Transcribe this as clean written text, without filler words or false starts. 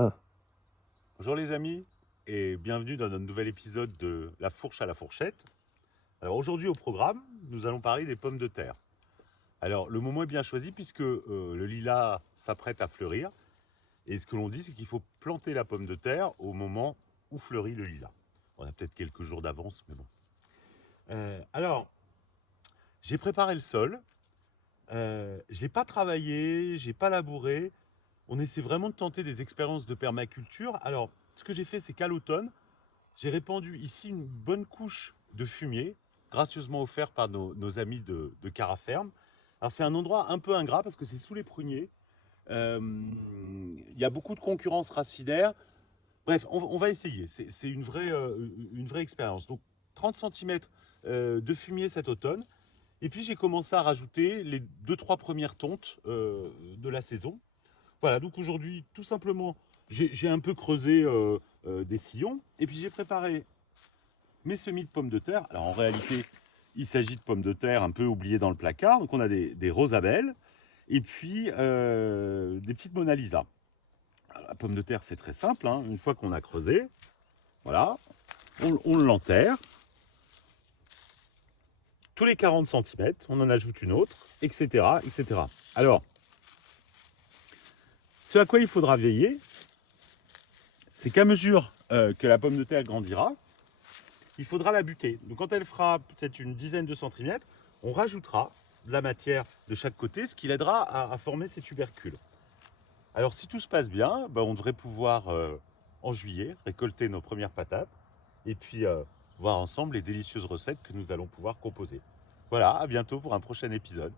Ah, Bonjour les amis et bienvenue dans notre nouvel épisode de La fourche à la fourchette. Alors aujourd'hui au programme, nous allons parler des pommes de terre. Alors le moment est bien choisi puisque le lilas s'apprête à fleurir et ce que l'on dit c'est qu'il faut planter la pomme de terre au moment où fleurit le lilas. On a peut-être quelques jours d'avance mais bon. Alors j'ai préparé le sol, je ne l'ai pas travaillé, je n'ai pas labouré. On essaie vraiment de tenter des expériences de permaculture. Alors ce que j'ai fait c'est qu'à l'automne, j'ai répandu ici une bonne couche de fumier, gracieusement offert par nos amis de Caraferme. Alors c'est un endroit un peu ingrat parce que c'est sous les pruniers. Il y a beaucoup de concurrence racinaire. Bref, on va essayer. C'est une vraie expérience. Donc 30 centimètres de fumier cet automne. Et puis j'ai commencé à rajouter les 2-3 premières tontes de la saison. Voilà, donc aujourd'hui, tout simplement, j'ai un peu creusé des sillons. Et puis j'ai préparé mes semis de pommes de terre. Alors en réalité, il s'agit de pommes de terre un peu oubliées dans le placard. Donc on a des rosabelles et puis des petites Mona Lisa. Alors, la pomme de terre, c'est très simple, hein. Une fois qu'on a creusé, voilà, on l'enterre. Tous les 40 centimètres, on en ajoute une autre, etc., etc. Alors, ce à quoi il faudra veiller, c'est qu'à mesure que la pomme de terre grandira, il faudra la buter. Donc quand elle fera peut-être une dizaine de centimètres, on rajoutera de la matière de chaque côté, ce qui l'aidera à former ces tubercules. Alors si tout se passe bien, on devrait pouvoir en juillet récolter nos premières patates et puis voir ensemble les délicieuses recettes que nous allons pouvoir composer. Voilà, à bientôt pour un prochain épisode.